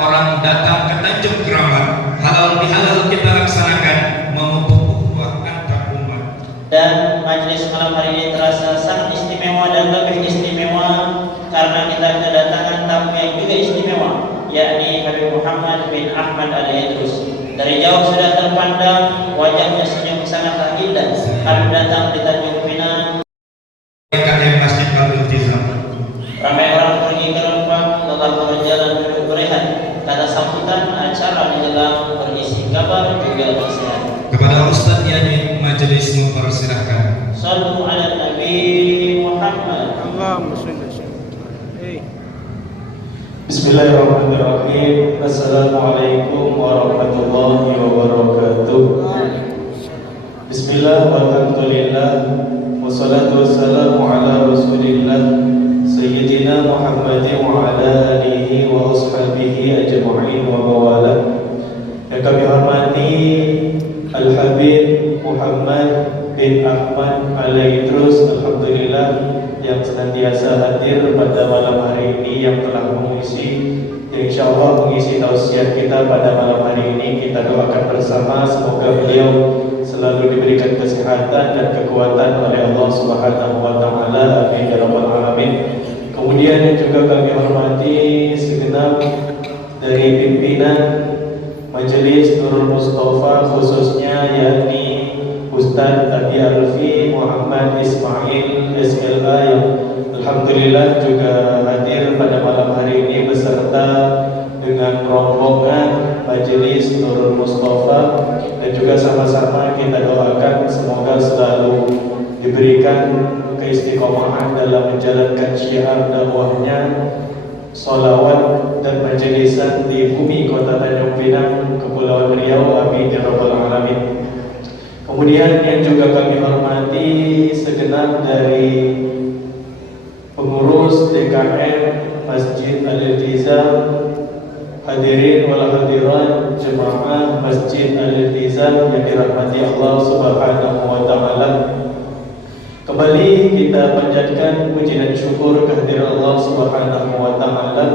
orang datang ke Tanjung Keramat, halal bihalal kita laksanakan, memupuk ukhuwah antar umat. Dan majelis malam hari ini terasa sangat istimewa dan lebih istimewa karena kita kedatangan tamu yang juga istimewa, yakni Habib Muhammad bin Ahmad Al-Idrus. Dari jauh sudah terpandang wajahnya senyum sangatlah indah. Habib datang di Tanjung Pinang. PKM Masjid Al-Iltizam. Ramai orang pergi ke Rempang, tetap berjalan duduk berehat. Kata sambutan acara menjelang berisi kabar juga nasihat. Kepada Ustaz Yani majelis mempersilahkan. Sallu ala Nabi Muhammad. Allahumma shalli. Bismillahirrahmanirrahim. Assalamualaikum warahmatullahi wabarakatuh. Bismillah walhamdulillah wassalatu wassalamu ala rasulillah Sayyidina Muhammadin wa ala alihi wa ashabihi ajma'in wa mawala. Yang kami hormati Al-Habib Muhammad bin Ahmad Al-Idrus, alhamdulillah, yang senantiasa hadir pada malam hari ini, yang telah mengisi, yang insyaallah mengisi tausiah kita pada malam hari ini. Kita doakan bersama semoga beliau selalu diberikan kesehatan dan kekuatan oleh Allah Subhanahu wa taala. Amin ya rabbal alamin. Kemudian yang juga kami hormati segenap dari pimpinan Majelis Nurul Mustafa, khususnya yakni Ustaz Tadi Alfi Muhammad Ismail SLA, yang alhamdulillah juga hadir pada malam hari ini beserta dengan rombongan Majelis Nurul Mustafa, dan juga sama-sama kita doakan semoga selalu diberikan keistiqomahan dalam menjalankan syiar dakwahnya, sholawat dan majelisan di bumi kota Tanjung Pinang, Kepulauan Riau. Amin ya rabbal alamin. Kemudian yang juga kami hormati segenap dari pengurus DKM Masjid Al-Iltizam, hadirin wal hadirat jemaah Masjid Al-Iltizam yang dirahmati Allah Subhanahu wa taala. Kembali kita panjatkan puji dan syukur kehadiran Allah Subhanahu wa taala.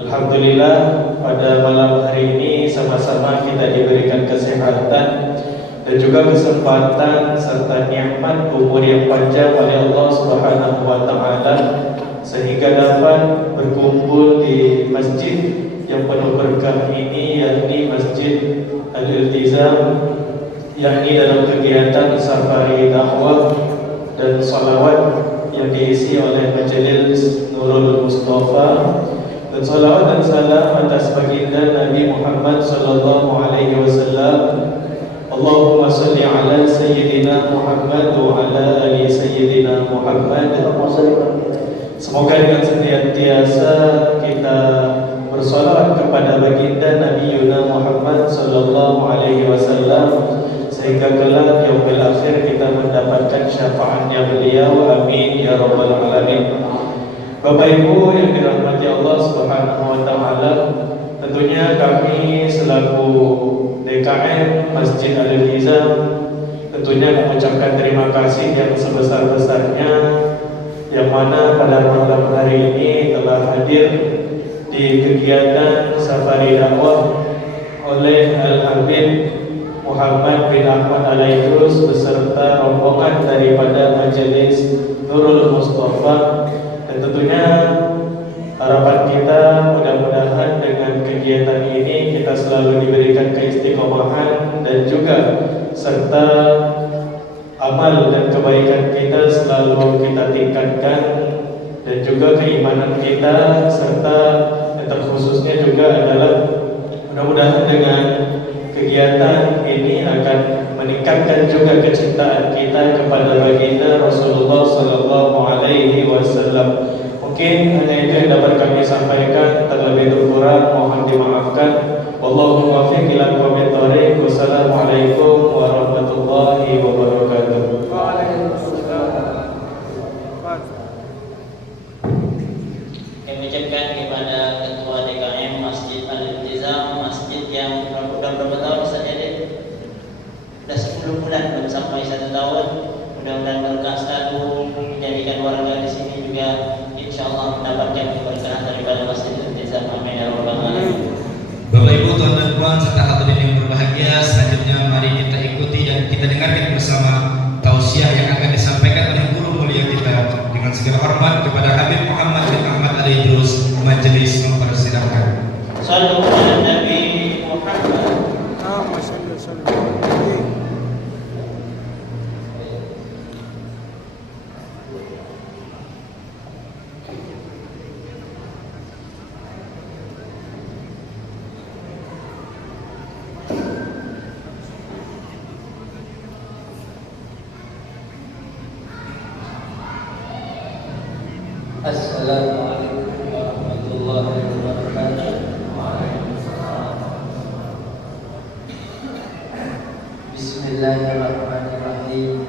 Alhamdulillah pada malam hari ini sama-sama kita diberikan kesehatan dan juga kesempatan serta nikmat umur yang panjang oleh Allah Subhanahu wa taala, sehingga dapat berkumpul di masjid yang penuh berkah ini, yakni Masjid Al-Iltizam, yakni dalam kegiatan safari dakwah dan salawat yang diisi oleh Majelis Nurul Mustafa, dan salawat dan salam atas baginda Nabi Muhammad sallallahu alaihi wasallam. Allahumma salli ala Sayyidina Muhammad wa ala ali Sayyidina Muhammad. Semoga dengan senantiasa kita bersolawat kepada baginda Nabi Yuna Muhammad sallallahu alaihi wasallam, sehingga kelak yaumil akhir kita mendapatkan syafaatnya beliau. Amin ya rabbal alamin. Bapak Ibu yang dirahmati Allah Subhanahu wa taala, tentunya kami selaku DKM Masjid Al-Iltizam tentunya mengucapkan terima kasih yang sebesar-besarnya, yang mana pada malam hari ini telah hadir di kegiatan safari dakwah oleh Al-Habib Muhammad bin Ahmad Al-Idrus beserta rombongan daripada Majelis Nurul Mustafa. Dan tentunya harapan kita mudah-mudahan dengan kegiatan ini kita selalu diberikan keistiqomahan dan juga serta amal dan kebaikan kita selalu kita tingkatkan, dan juga keimanan kita, serta yang terkhususnya juga adalah mudah-mudahan dengan kegiatan ini akan meningkatkan juga kecintaan kita kepada baginda Rasulullah sallallahu alaihi wasallam. Mungkin hanya itu yang dapat kami sampaikan, terlebih kurang mohon dimaafkan. Wallahu muwaffiq ila aqwamit thoriq. Wassalamualaikum warahmatullahi wabarakatuh. Kami ucapkan kepada Ketua DKM Masjid Al-Iltizam, masjid yang sudah berapa tahun saja deh? Sudah 10 bulan, belum sampai 1 tahun. Mudah-mudahan berkah selalu menjadikan warga di sini juga insyaallah mendapatkan keberkahan daripada Masjid Al-Iltizam. Amin ya rabbal alamin. majelis mempersilahkan. Sallu ala Nabi Muhammad. Assalamualaikum warahmatullahi wabarakatuh. Bismillahirrahmanirrahim.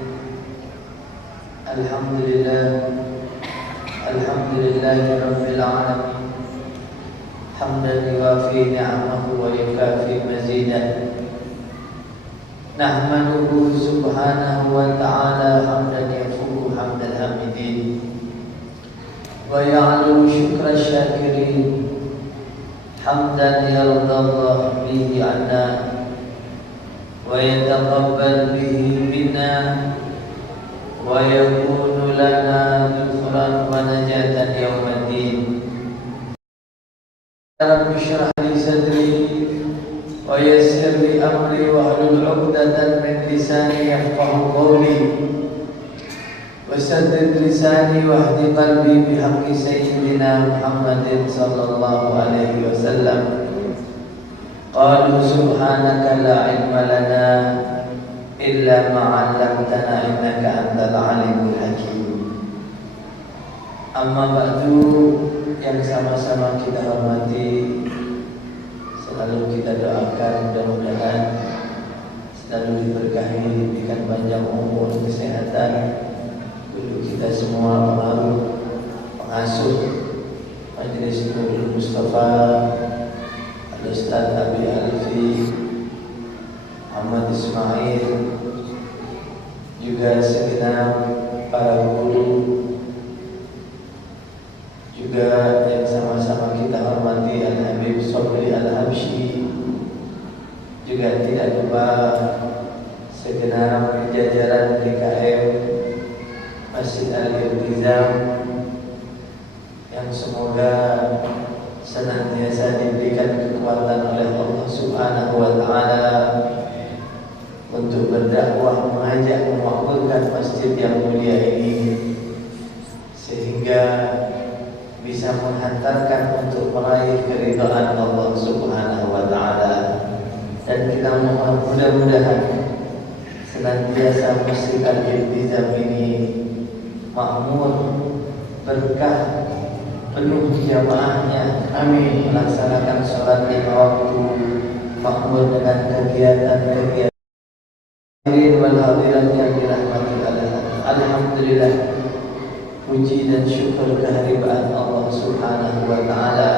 Alhamdulillahi rabbil alamin. Hamdan yuwafi ni'amahu wa yukafi mazidah. Nahmaduhu subhanahu wa ta'ala hamdan yafuku hamdal hamidin wa ya'lu syukra syakirin hamdan yardallah bihi anna wa yataqabbal bihi minna wa yakunu lana nusran wa najatan yawmaddin. Rabbi shrah li sadri wa yassir li amri wa hlul 'uqdatan min lisani yafqahu qawli وسدد لساني واهد قلبي بحق سيدنا محمد صلى الله عليه وسلم. قالوا سبحانك لا علم لنا إلا ما علمتنا إنك أنت العليم الحكيم. Amma ba'du, yang sama-sama kita hormati, selalu kita doakan mudah-mudahan selalu diberkahi, diberikan panjang umur, kesehatan untuk kita semua, pengaruh, pengasuh Majelis Nurul Mustafa, Al-Ustaz Abi Alfi, Ahmad Ismail, juga segenap para guru, juga yang sama-sama kita hormati Al-Habib Sobri Al-Habsyi, juga tidak lupa segenap jajaran DKM Masjid Al-Iltizam yang semoga senantiasa diberikan kekuatan oleh Allah Subhanahu wa Ta'ala untuk berdakwah, mengajak, memakmurkan masjid yang mulia ini sehingga bisa menghantarkan untuk meraih keridhaan Allah Subhanahu wa Ta'ala. Dan kita mohon mudah-mudahan senantiasa Masjid Al-Iltizam ini makmur, berkah, penuh jamaahnya, amin, melaksanakan sholat lima waktu, makmur dengan kegiatan-kegiatan wal hadirat yang dirahmati Allah. Alhamdulillah, puji dan syukur kehadiran Allah Subhanahu wa Ta'ala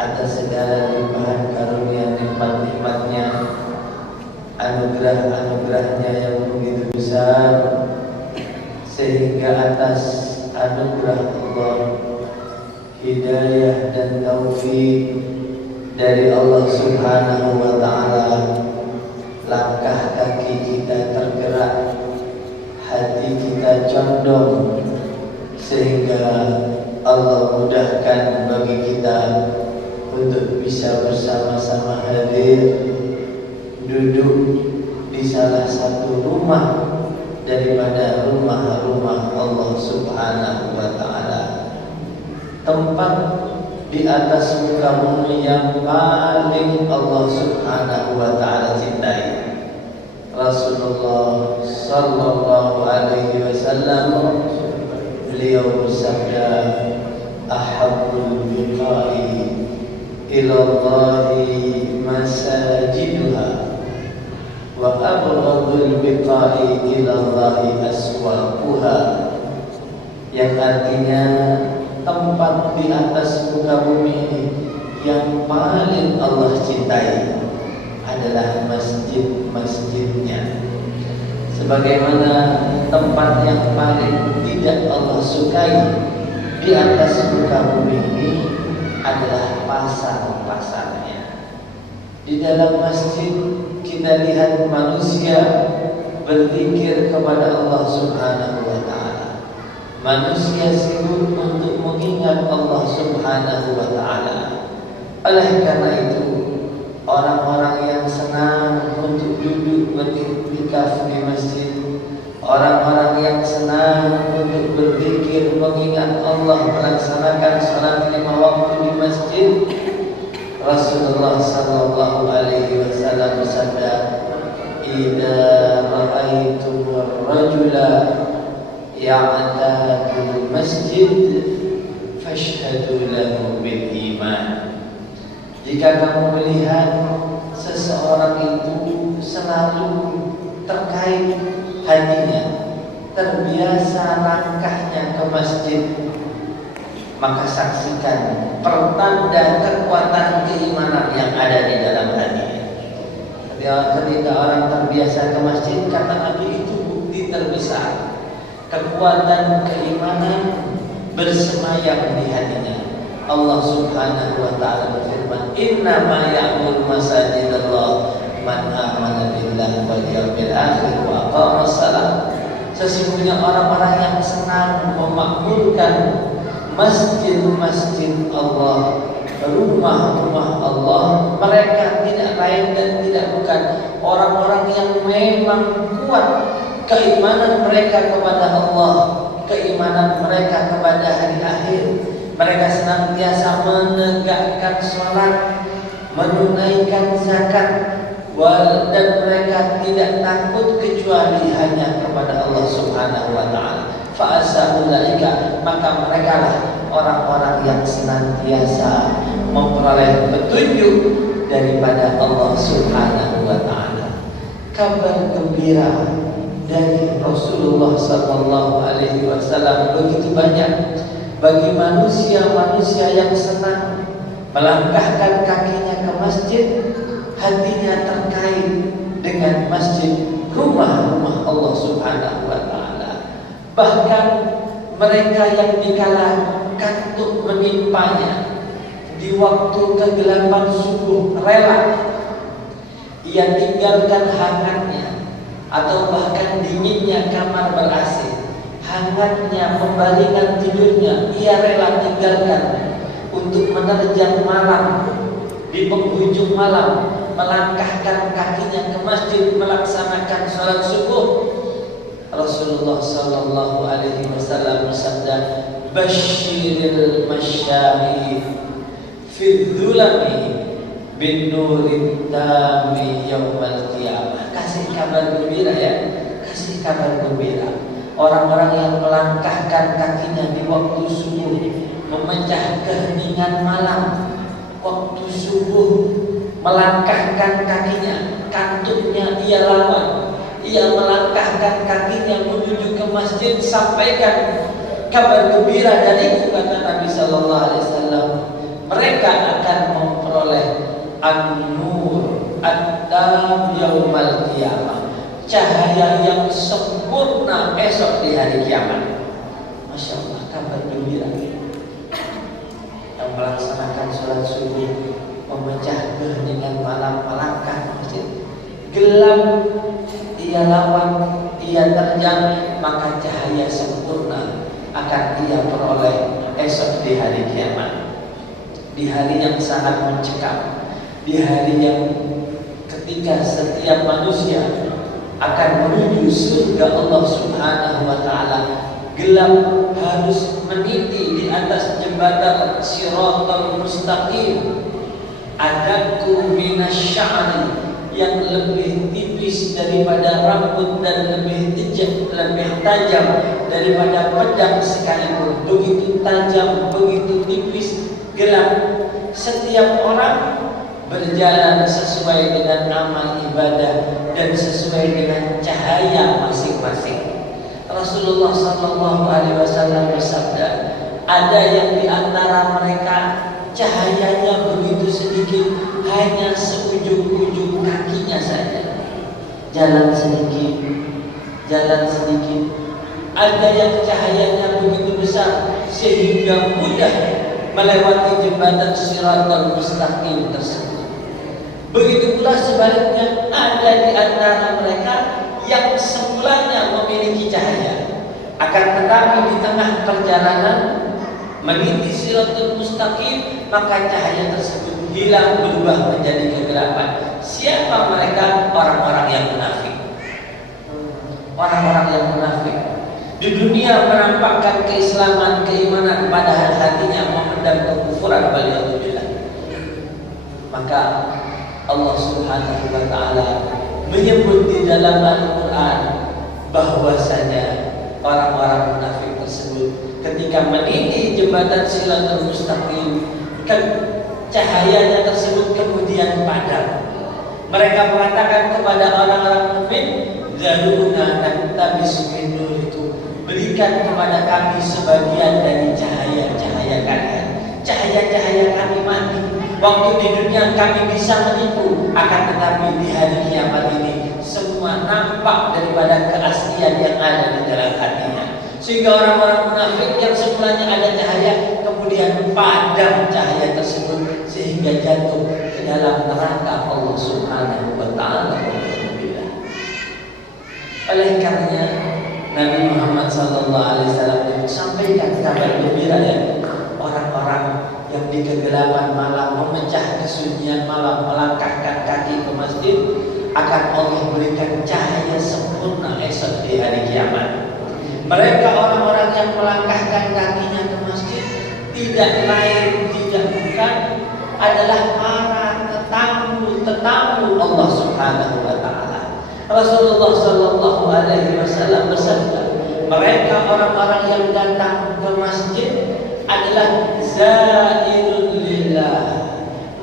atas segala limpahan karunia nikmat-nikmatnya, anugerah-anugerahnya yang begitu besar, sehingga atas anugerah Allah, hidayah dan taufik dari Allah Subhanahu wa Ta'ala, langkah kaki kita tergerak, hati kita condong, sehingga Allah mudahkan bagi kita untuk bisa bersama-sama hadir, duduk di salah satu rumah daripada rumah-rumah Allah Subhanahu wa Ta'ala, tempat di atas muka bumi yang paling Allah Subhanahu wa Ta'ala cintai. Rasulullah sallallahu alaihi wasallam, beliau bersabda, ahabbul biqa'i ilallahi masajiduha wa abghadul biqa'i ilallahi aswaquha, yang artinya tempat di atas muka bumi ini yang paling Allah cintai adalah masjid-masjidnya, sebagaimana tempat yang paling tidak Allah sukai di atas muka bumi ini adalah pasar-pasarnya. Di dalam masjid kita lihat manusia berzikir kepada Allah Subhanahu wa Ta'ala, manusia sibuk untuk mengingat Allah Subhanahu wa Ta'ala. Oleh karena itu, orang-orang yang senang untuk duduk beriktikaf di masjid, orang-orang yang senang untuk berzikir mengingat Allah, melaksanakan salat 5 waktu di masjid, Rasulullah sallallahu alaihi wasallam bersabda, "Idza ra'aitumur rajula ya'tadul masjid fashhadu lahu bil iman." Jika kamu melihat seseorang itu selalu terkait hatinya, terbiasa langkahnya ke masjid, maka saksikan pertanda kekuatan keimanan yang ada di dalam hatinya. Ketika orang terbiasa ke masjid, kata Nabi, itu bukti terbesar kekuatan keimanan bersemayam di hatinya. Allah Subhanahu wa Ta'ala berfirman, "Innama ya'muru masajidallah man amana billahi wal yawmil akhir wa aqama shalah." Sesungguhnya orang-orang yang senang memakmurkan masjid-masjid Allah, rumah-rumah Allah, mereka tidak lain dan tidak bukan orang-orang yang memang kuat keimanan mereka kepada Allah, keimanan mereka kepada hari akhir. Mereka senantiasa menegakkan sholat, menunaikan zakat, dan mereka tidak takut kecuali hanya kepada Allah Subhanahu wa Ta'ala. Fa'asa'ulaika, maka mereka lah orang-orang yang senantiasa memperoleh petunjuk daripada Allah Subhanahu wa Ta'ala. Kabar gembira dari Rasulullah sallallahu alaihi wasallam begitu banyak bagi manusia-manusia yang senang melangkahkan kakinya ke masjid, hatinya terkait dengan masjid, rumah-rumah Allah Subhanahu wa Ta'ala. Bahkan mereka yang dikala kantuk menimpanya di waktu kegelapan subuh rela ia tinggalkan hangatnya atau bahkan dinginnya kamar ber-AC, hangatnya pembaringan tidurnya ia rela tinggalkan untuk menerjang malam, di penghujung malam melangkahkan kakinya ke masjid melaksanakan sholat subuh. Rasulullah sallallahu alaihi wasallam bersabda, "Basyiril masya'i fi dzulami bin nurid tami yaumal qiyamah." Kasih kabar gembira ya, kasih kabar gembira. Orang-orang yang melangkahkan kakinya di waktu subuh, memecah keheningan malam, waktu subuh melangkahkan kakinya, kantuknya ia lawan, ia melangkahkan kakinya menuju ke masjid, sampaikan kabar gembira dariku, kata Nabi sallallahu alaihi wasallam, mereka akan memperoleh an-nur at-tam yaumal qiyamah, cahaya yang sempurna esok di hari kiamat. Masya Allah, kabar gembira. Yang melaksanakan sholat subuh, memecah keheningan malam, melangkah masjid, gelap ia lawan, ia terjang, maka cahaya sempurna akan ia peroleh esok di hari kiamat, di hari yang sangat mencekam, di hari yang ketika setiap manusia akan menuju surga Allah Subhanahu wa Ta'ala. Gelap harus meniti di atas jembatan Shiratal Mustaqim. Adaku minasy'ari, yang lebih tipis daripada rambut dan lebih tajam daripada pedang sekalipun. Begitu tajam, begitu tipis, gelap. Setiap orang berjalan sesuai dengan amal ibadah dan sesuai dengan cahaya masing-masing. Rasulullah sallallahu alaihi wasallam bersabda, ada yang di antara mereka cahayanya begitu sedikit, hanya seujung-ujung kakinya saja, jalan sedikit. Ada yang cahayanya begitu besar sehingga mudah melewati jembatan Shiratal Mustaqim tersebut. Begitu pula sebaliknya, ada di antara mereka yang semulanya memiliki cahaya, Akan tetapi di tengah perjalanan meniti siratul mustaqim, maka cahaya tersebut hilang, berubah menjadi kegelapan. Siapa mereka? Orang-orang yang munafik. Orang-orang yang munafik di dunia menampakkan keislaman, keimanan, padahal hatinya memendam kekufuran. Waliyadzubillah. Maka Allah Subhanahu wa taala menyebut di dalam Al-Qur'an bahwasanya orang-orang munafik tersebut ketika meniti jembatan Siratul Mustaqim, cahayanya tersebut kemudian padam. Mereka mengatakan kepada orang-orang mukmin, "Zaluna nantabis min nurikum." Berikan kepada kami sebagian dari cahaya-cahaya kalian. Cahaya-cahaya kami mati. Waktu di dunia kami bisa menipu, akan tetapi di hari kiamat ini semua nampak daripada keaslian yang ada di dalam hatinya. Sehingga orang-orang munafik yang semulanya ada cahaya, kemudian padam cahaya tersebut sehingga jatuh ke dalam neraka Allah Subhanahu wa taala. Oleh karenanya Nabi Muhammad SAW sampaikan kabar gembira ya, orang-orang yang di kegelapan malam memecah kesunyian malam melangkahkan kaki ke masjid akan Allah berikan cahaya sempurna esok di hari kiamat. Mereka orang-orang yang melangkahkan kakinya ke masjid tidak lain tidak bukan adalah para tetamu Allah Subhanahu wa taala. Rasulullah sallallahu alaihi wasallam bersabda, mereka orang-orang yang datang ke masjid adalah zairun lillah.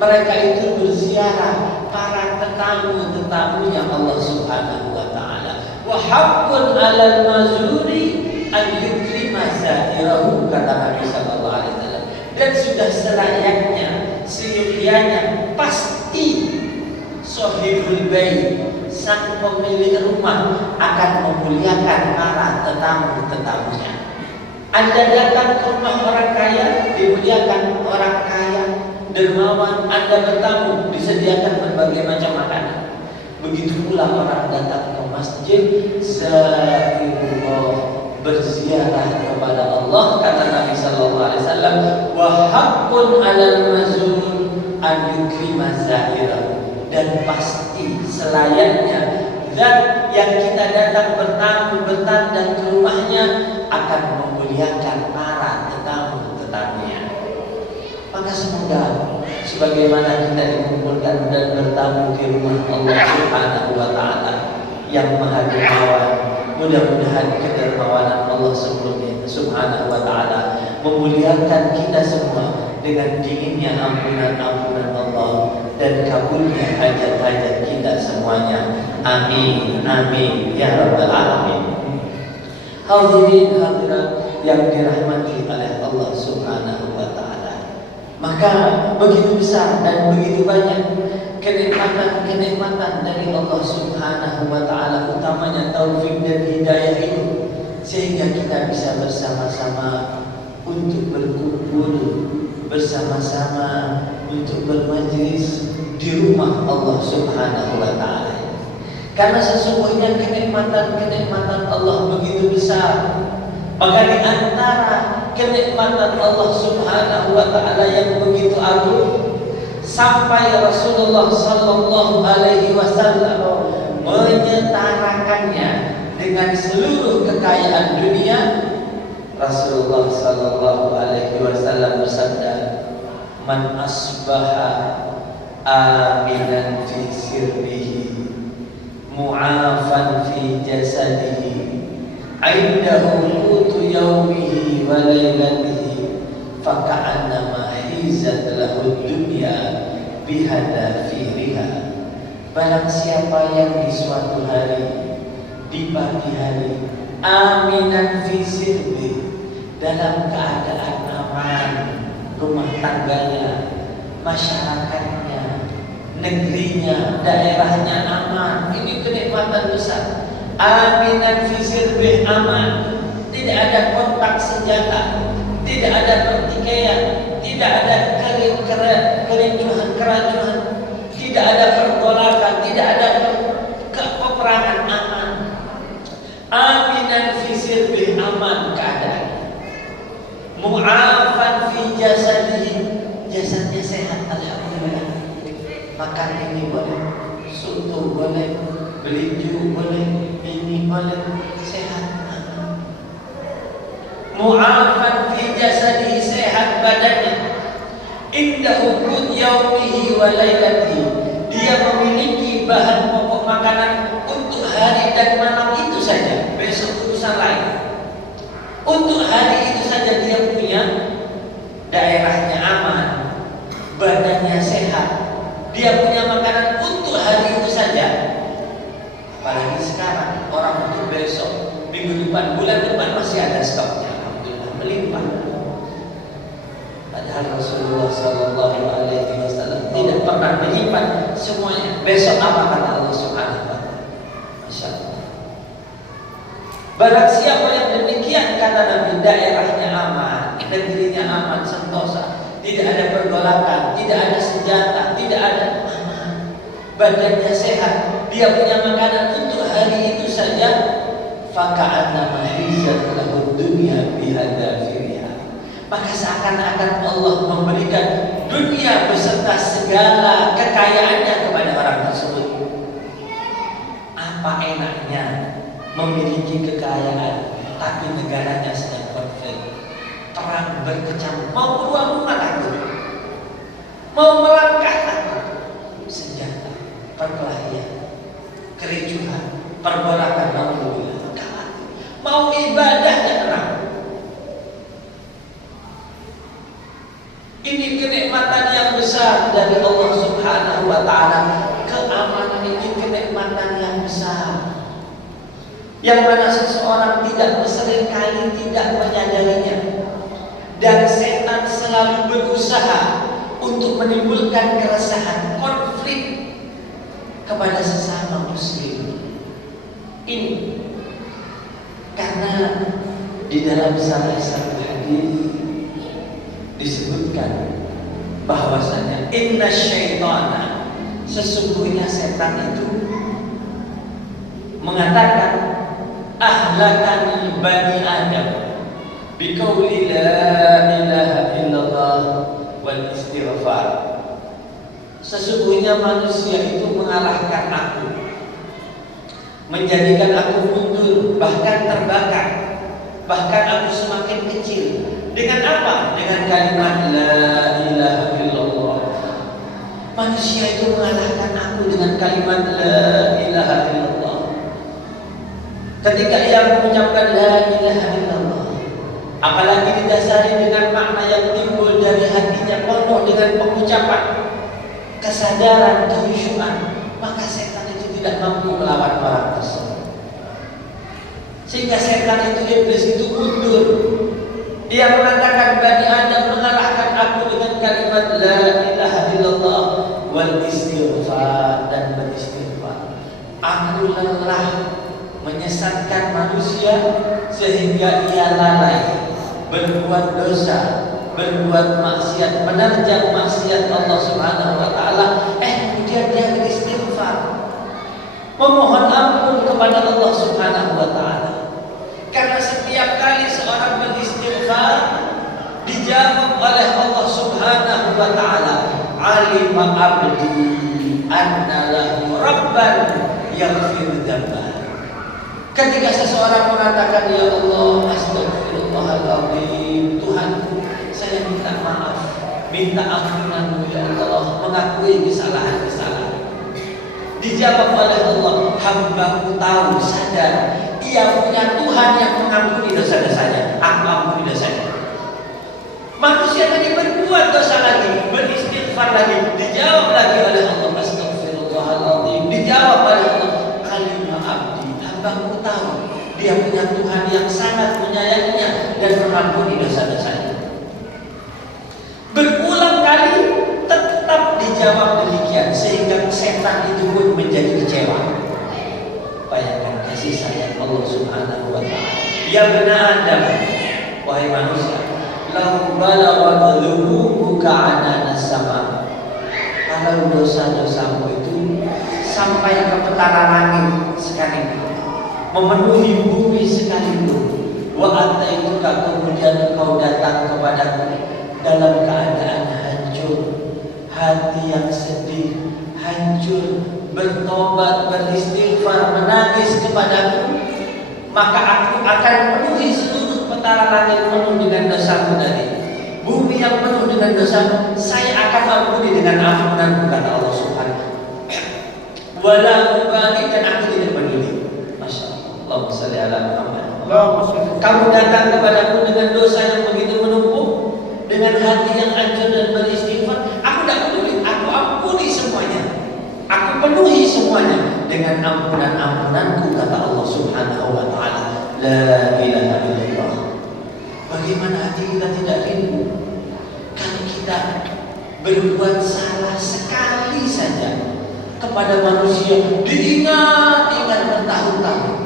Mereka itu berziarah para tetamu-tetamunya Allah Subhanahu wa taala. Wa haqqun 'alal mazuri an yukrima zairahu, kata Nabi sallallahu alaihi wasallam. Dan sudah selayaknya, seyogianya, pasti sahibul bait, sang pemilik rumah akan memuliakan para tetamu-tetamunya. Anda datang ke rumah orang kaya, dimuliakan orang kaya, dermawan. Anda bertamu, disediakan berbagai macam makanan. Begitu pula orang datang ke masjid, zairullah, berziarah kepada Allah, kata Nabi sallallahu alaihi wasallam, wa haqqun 'alal mazur an yukrima zairahu. Dan pasti selayaknya zat yang kita datang bertamu bertandang ke rumahnya akan memuliakan para tetamu-tetamunya. Maka semoga sebagaimana kita dikumpulkan dan bertamu di rumah Allah Subhanahu wa taala yang Maha Dermawan, mudah-mudahan kedermawanan Allah Subhanahu wa taala memuliakan kita semua dengan dinginnya ampunan-ampunan Allah dan kabulnya hajat-hajat kita semuanya. Amin, amin ya rabbal alamin. Hadirin hadirat yang dirahmati oleh Allah Subhanahu wa taala. Maka begitu besar dan begitu banyak kenikmatan-kenikmatan dari Allah Subhanahu wa taala, utamanya taufik dan hidayah ini, sehingga kita bisa bersama-sama untuk berkumpul, bersama-sama untuk bermajlis di rumah Allah Subhanahu wa taala. Karena sesungguhnya kenikmatan-kenikmatan Allah begitu besar. Maka di antara kenikmatan Allah Subhanahu wa taala yang begitu agung, sampai Rasulullah sallallahu alaihi wasallam menyetarakannya dengan seluruh kekayaan dunia. Rasulullah sallallahu alaihi wasallam bersabda, "Man asbaha aminan fi sirrihi, mu'afan fi jasadihi, 'indahu qutu yawmihi wa lailatihi, faka'annama hizat lahu dunya bihadafiriha." Barang siapa yang di suatu hari, di pagi hari, aminan fi sirrihi, dalam keadaan aman, rumah tangganya, masyarakatnya, negerinya, daerahnya aman. Ini kenikmatan besar. Aminan fi sirrihi, aman, tidak ada kontak senjata, tidak ada pertikaian, tidak ada kericuhan, tidak ada pergolakan, tidak ada peperangan, aman. Aminan fi sirrihi, aman jasadnya sehat, alhamdulillah. Makan ini boleh, soto boleh, belinju boleh, ini boleh, sehat. Mu'afan fi jasadihi, sehat badannya. Indahu qut yaumihi wa lailatihi, dia memiliki bahan pokok makanan untuk hari dan malam itu saja. Besok urusan lain. Untuk hari itu saja dia punya, daerahnya aman, badannya sehat, dia punya makanan untuk hari itu saja. Apalagi sekarang orang untuk besok, minggu depan, bulan depan masih ada stoknya. Melimpah. Padahal Rasulullah Sallallahu Alaihi Wasallam tidak pernah menyimpan semuanya. Besok apa kata Allah Subhanahu Wa Taala? Masya Allah. Barang siapa yang demikian kata Nabi, daerahnya aman, negerinya aman, sentosa, tidak ada pergolakan, tidak ada senjata, tidak ada aman, badannya sehat, dia punya makanan untuk hari itu saja. Faka'anna mahizat lahu dunya bihadzafiriha, maka seakan-akan Allah memberikan dunia beserta segala kekayaannya kepada orang tersebut. Apa enaknya memiliki kekayaan tapi negaranya sedang konflik, perang berkecamuk, mau keluar rumah takut, mau melangkah takut, senjata, perkelahian, kericuhan, pergolakan, mau ibadahnya tenang. Ini kenikmatan yang besar dari Allah Subhanahu Wa Taala. Keamanan ini kenikmatan yang besar, yang mana seseorang seringkali tidak menyadarinya, dan setan selalu berusaha untuk menimbulkan keresahan, konflik kepada sesama muslim. Ini karena di dalam salah satu hadis disebutkan bahwasanya inna syaitana, sesungguhnya setan itu mengatakan ahlakan bani Adam biqauli la ilaha illallah wal istighfar. Sesungguhnya manusia itu mengalahkan aku, menjadikan aku mundur, bahkan terbakar, bahkan aku semakin kecil. Dengan apa? Dengan kalimat la ilaha illallah. Manusia itu mengalahkan aku dengan kalimat la ilaha illallah. Ketika ia mengucapkan la ilaha illallah, apalagi didasari dengan makna yang timbul dari hatinya penuh dengan pengucapan, kesadaran, kehusyuan, maka setan itu tidak mampu melawan orang tersebut. Sehingga setan itu, iblis itu mundur. Dia mengatakan Bani Adam mengalahkan aku dengan kalimat la ilaha illallah wal istighfar, dan beristighfar. Aku lelah menyesatkan manusia sehingga ia lalai berbuat dosa, berbuat maksiat, menerjang maksiat Allah Subhanahu Wa Taala. Kemudian dia beristighfar, memohon ampun kepada Allah Subhanahu Wa Taala. Karena setiap kali seorang beristighfar, dijawab oleh Allah Subhanahu Wa Taala, alima abdi anna lahu rabban yaghfir dzamba. Ketika seseorang mengatakan ya Allah, astagfirullahaladzim, Tuhanku, saya minta maaf, minta ampunanmu ya Allah, mengakui kesalahan-kesalahan. Dijawab oleh Allah, hamba-Mu tahu, sadar, ia punya Tuhan yang mengampuni dosa-dosanya. Aku ampuni dosanya. Manusia tadi berbuat dosa lagi, beristighfar lagi, dijawab lagi oleh Allah, astagfirullahaladzim. Dijawab oleh Allah, kalimah abdi, hamba-Mu tahu, dia punya Tuhan yang sangat menyayanginya dan mengampuni dosa-dosanya. Berulang kali tetap dijawab demikian, sehingga setan itu pun menjadi kecewa. Bayangkan kasih sayang Allah Subhanahu Wa Taala. Ya bani Adam, wahai manusia, lau balagha dhunubuka anana sama. Kalau dosa-dosamu itu sampai ke petara langit sekalipun, memenuhi bumi sekalipun, wa ataituka, kemudian engkau datang kepadaku dalam keadaan hancur, hati yang sedih, hancur, bertobat, beristighfar, menangis kepadaku, maka aku akan penuhi seluruh petara langit penuh dengan dosamu tadi. Bumi yang penuh dengan dosamu, saya akan ampuni dengan ampunanku, kata Allah Subhanahu. Wala ubali, dan aku tidak peduli. Masya Allah. Allahumma shalli ala Muhammad. Kamu datang kepadaku dengan dosa yang begitu menumpuk, dengan hati yang hancur dan beristighfar, aku tidak peduli. Aku ampuni semuanya. Aku penuhi semuanya dengan ampunan-ampunanku, kata Allah Subhanahu wa ta'ala. La ilaha illallah. Bagaimana hati kita tidak rindu kalau kita berbuat salah sekali saja kepada manusia, diingat-ingat bertahun-tahun.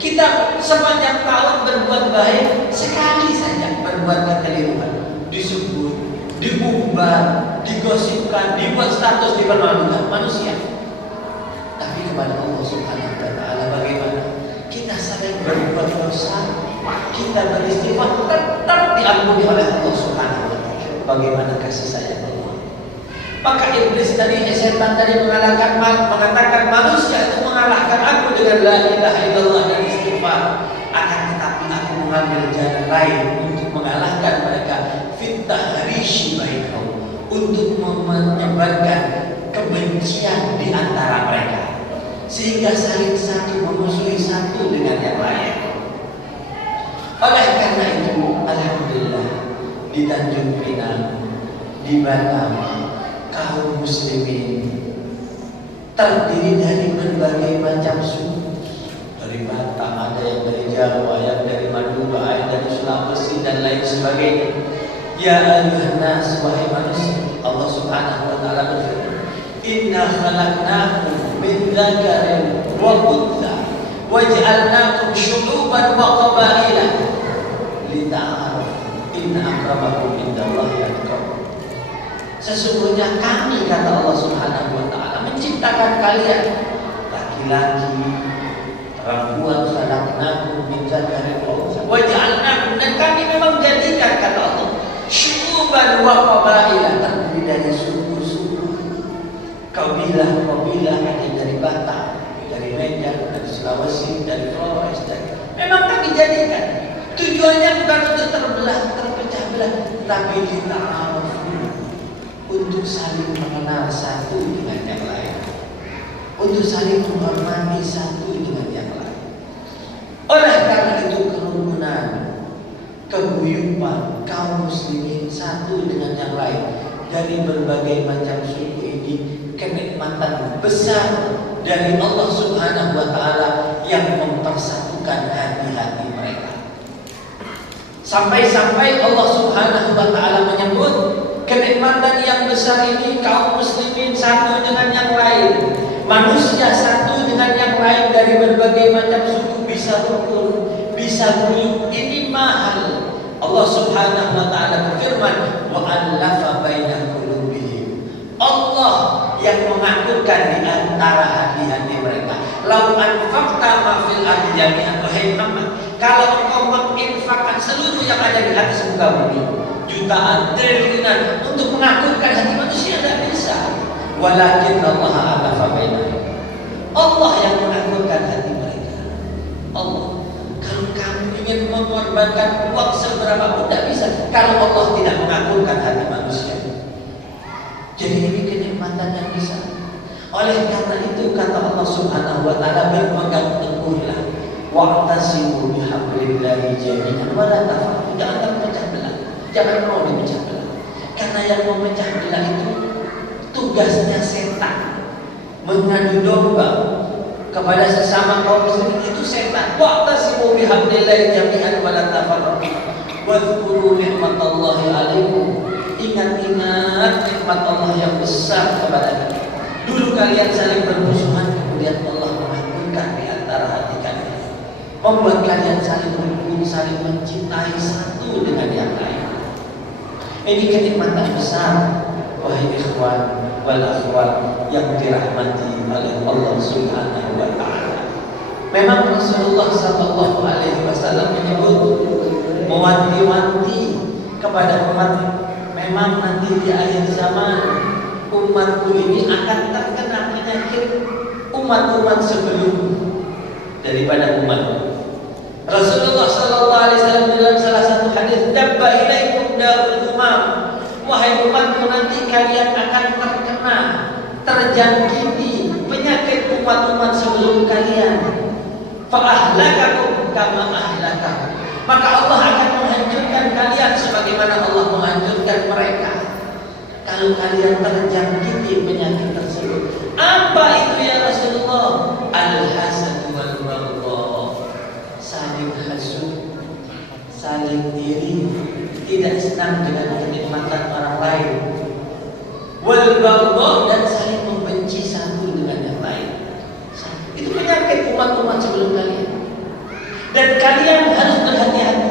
Kita sepanjang tahun berbuat baik, sekali saja berbuat kekeliruan, disebut, diumbar, digosipkan, dibuat status, dipermalukan manusia. Tapi kepada Allah Subhanahu wa ta'ala bagaimana? Kita sering berbuat dosa, kita beristighfar, tetap diampuni oleh Allah Subhanahu wa ta'ala. Bagaimana kasih sayang Allah? Maka iblis tadi, setan tadi mengatakan manusia itu mengalahkan aku dengan la ilaha illallah dan istighfar. Akan tetapi aku mengambil jalan lain untuk mengalahkan mereka, fitnah rishi bainahum, untuk menyebarkan kebencian di antara mereka, sehingga saling satu memusuhi satu dengan yang lain. Oleh karena itu, alhamdulillah di Tanjung Pinang, di Batam, kaum muslimin terdiri dari berbagai macam suku. Dari Batam ada yang dari Jawa, yang dari Madura, yang dari Sulawesi dan lain sebagainya. Ya ayyuhan nas, wahai manusia, Allah Subhanahu wa ta'ala berfirman, inna khalaqnakum min dzakarin wa untha waj'alnakum syu'uban wa qabaila lita'arafu inna akramakum indallahi atqakum. Sesungguhnya kami, kata Allah Subhanahu wa ta'ala, menciptakan kalian laki-laki, perempuan, khalaqnakum min dzakarin wa untha waj'alnakum, dan kami memang jadikan, kata Allah, syu'uban wa qabaila, terdiri dari suku-suku, kabilah-kabilah, ada dari Batam, dari Medan, dari Sulawesi, dari Flores, memang kami jadikan. Tujuannya bukan untuk terpecah belah, tapi dita'arafu, untuk saling mengenal satu dengan yang lain, untuk saling menghormati satu dengan yang lain. Oleh karena itu, kerukunan, keguyuban kaum muslimin satu dengan yang lain dari berbagai macam suku ini kenikmatan besar dari Allah Subhanahu wa ta'ala yang mempersatukan hati-hati mereka. Sampai-sampai Allah Subhanahu wa ta'ala menyebut kenikmatan yang besar ini, kaum muslimin satu dengan yang lain, manusia satu dengan yang lain dari berbagai macam suku, bisa rukun, bisa guyup. Ini mahal. Allah Subhanahu wa ta'ala berfirman, wa allafa baina qulubihim. Allah yang mengaturkan di antara hati-hati mereka. Lau anfaqta ma fil ardi jami'an, wahai Muhammad, kalau engkau menginfakkan seluruh yang ada di atas muka bumi, jutaan, triliunan, untuk mengaturkan hati manusia, tidak bisa. Walakin Allah allafa bainahum. Allah yang mengaturkan hati mereka. Allah. Kalau kamu ingin mengorbankan uang seberapa pun tidak bisa kalau Allah tidak mengaturkan hati manusia. Jadi ini kenikmatan yang besar. Oleh karena itu, kata Allah Subhanahu wa ta'ala, berpegang teguhlah, wa'tasimu bihablillahi jami'an wa la tafarraqu. Jangan terpecah belah, jangan mau dipecah belah. Karena yang memecah belah itu tugasnya setan, mengadu domba kepada sesama kaum muslimin, itu setan. Wa'tasimu bihablillahi jami'an wa la tafarraqu wadhkuru ni'matallahi 'alaikum. Ingat-ingat nikmat Allah yang besar kepada kalian. Dulu kalian saling bermusuhan, kemudian Allah mengaturkan di antara hati kalian, membuat kalian saling rukun, saling mencintai satu dengan yang lain. Ini kenikmatan besar, wahai ikhwan wal akhwat yang dirahmati oleh Allah Subhanahu wa ta'ala. Memang Rasulullah sallallahu alaihi wasallam menyebut, mewanti-wanti kepada umat, memang nanti di akhir zaman umatku ini akan terkena penyakit umat-umat sebelum daripada umat. Rasulullah sallallahu alaihi wasallam dalam salah satu hadis, "Dabba ilaikum da'ul umam." Wahai umatku, nanti kalian akan terkena, terjangkiti penyakit umat-umat sebelum kalian. Fa ahlakakum kama ahlakakum. Maka Allah akan menghancurkan kalian sebagaimana Allah menghancurkan mereka. Kalau kalian terjangkiti penyakit tersebut. Apa itu ya Rasulullah? Al-hasad wal baghdha. Saling hasud, saling iri, tidak senang dengan kenikmatan orang lain. Wal baghdha, dan saling membenci satu dengan yang lain. Itu penyakit umat-umat sebelum kalian. Dan kalian harus berhati-hati,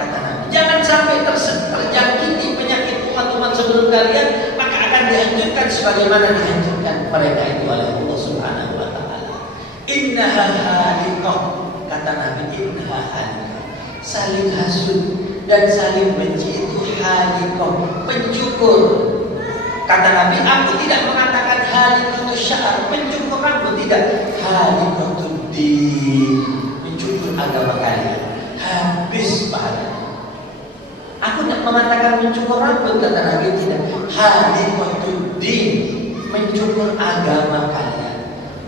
kata Nabi. Jangan sampai terjangkiti penyakit umat-umat sebelum kalian, maka akan dihancurkan sebagaimana dihancurkan mereka itu oleh Allah Subhanahu wa taala. Innaha haliqah, kata Nabi, innaha haliqah. Saling hasud dan saling benci itu haliqah, pencukur. Kata Nabi, aku tidak mengatakan haliqatu sya'ar, pencukur rambut, tidak. Haliqatu din, mencukur agama kalian, habis pahalanya. Aku tidak mengatakan mencukur rambut, kata Nabi, tidak. Haliqatu din, mencukur agama kalian,